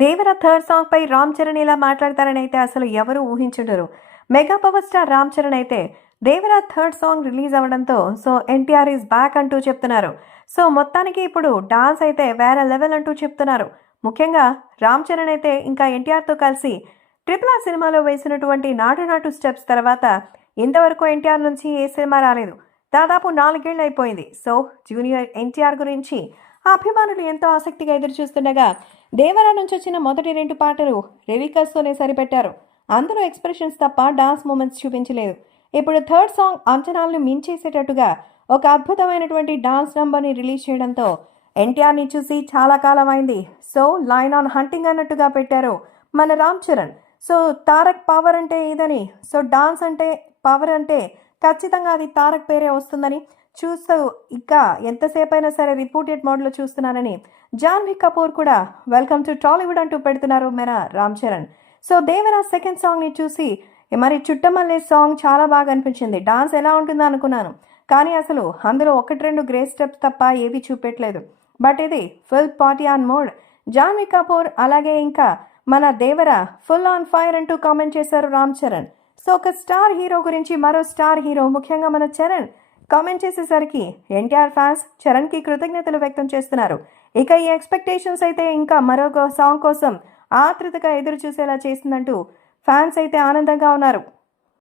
దేవర third song పై రామ్ చరణ్ ఇలా మాట్లాడతారని అయితే అసలు ఎవరు ఊహించుండరు. Mega power star Ram Charan అయితే దేవర థర్డ్ సాంగ్ రిలీజ్ అవ్వడంతో సో ఎన్టీఆర్ ఈజ్ బ్యాక్ అంటూ చెప్తున్నారు. సో మొత్తానికి ఇప్పుడు డాన్స్ అయితే వేరే లెవెల్ అంటూ చెప్తున్నారు. ముఖ్యంగా రామ్ చరణ్ అయితే ఇంకా ఎన్టీఆర్తో కలిసి ట్రిపుల్ ఆర్ సినిమాలో వేసినటువంటి నాటు నాటు స్టెప్స్ తర్వాత ఇంతవరకు ఎన్టీఆర్ నుంచి ఏ సినిమా రాలేదు. దాదాపు నాలుగేళ్ళు అయిపోయింది. సో జూనియర్ ఎన్టీఆర్ గురించి అభిమానులు ఎంతో ఆసక్తిగా ఎదురు చూస్తుండగా దేవరా నుంచి వచ్చిన మొదటి రెండు పాటలు రెవికల్స్తోనే సరిపెట్టారు. అందులో ఎక్స్ప్రెషన్స్ తప్ప డాన్స్ మూమెంట్స్ చూపించలేదు. ఇప్పుడు థర్డ్ సాంగ్ అంచనాలను మించేసేటట్టుగా ఒక అద్భుతమైనటువంటి డాన్స్ నంబర్ని రిలీజ్ చేయడంతో ఎన్టీఆర్ని చూసి చాలా కాలం అయింది. సో లైన్ ఆన్ హంటింగ్ అన్నట్టుగా పెట్టారు మన రామ్ చరణ్. సో తారక్ పవర్ అంటే ఇదని సో డాన్స్ అంటే పవర్ అంటే ఖచ్చితంగా అది తారక్ పేరే వస్తుందని చూస్తూ ఇంకా ఎంతసేపు అయినా సరే రిపోర్టెడ్ మోడ్లో చూస్తున్నానని జాన్వీ కపూర్ కూడా వెల్కమ్ టు టాలీవుడ్ అంటూ పెడుతున్నారు మన రామ్ చరణ్. సో దేవరా సెకండ్ సాంగ్ని చూసి మరి చుట్టమల్లే సాంగ్ చాలా బాగా అనిపించింది. డాన్స్ ఎలా ఉంటుందో అనుకున్నాను. కానీ అసలు అందులో ఒకటి రెండు గ్రే స్టెప్స్ తప్ప ఏవి చూపెట్టలేదు. బట్ ఇది full party on mode. Janhvi Kapoor అలాగే ఇంకా మన దేవర ఫుల్ ఆన్ ఫైర్ అంటూ కామెంట్ చేశారు రామ్ చరణ్. సో ఒక స్టార్ హీరో గురించి మరో స్టార్ హీరో ముఖ్యంగా మన చరణ్ కామెంట్ చేసేసరికి ఎన్టీఆర్ ఫ్యాన్స్ చరణ్కి కృతజ్ఞతలు వ్యక్తం చేస్తున్నారు. ఇక ఈ ఎక్స్పెక్టేషన్స్ అయితే ఇంకా మరొక సాంగ్ కోసం ఆతృతగా ఎదురు చూసేలా చేసిందంటూ ఫ్యాన్స్ అయితే ఆనందంగా ఉన్నారు.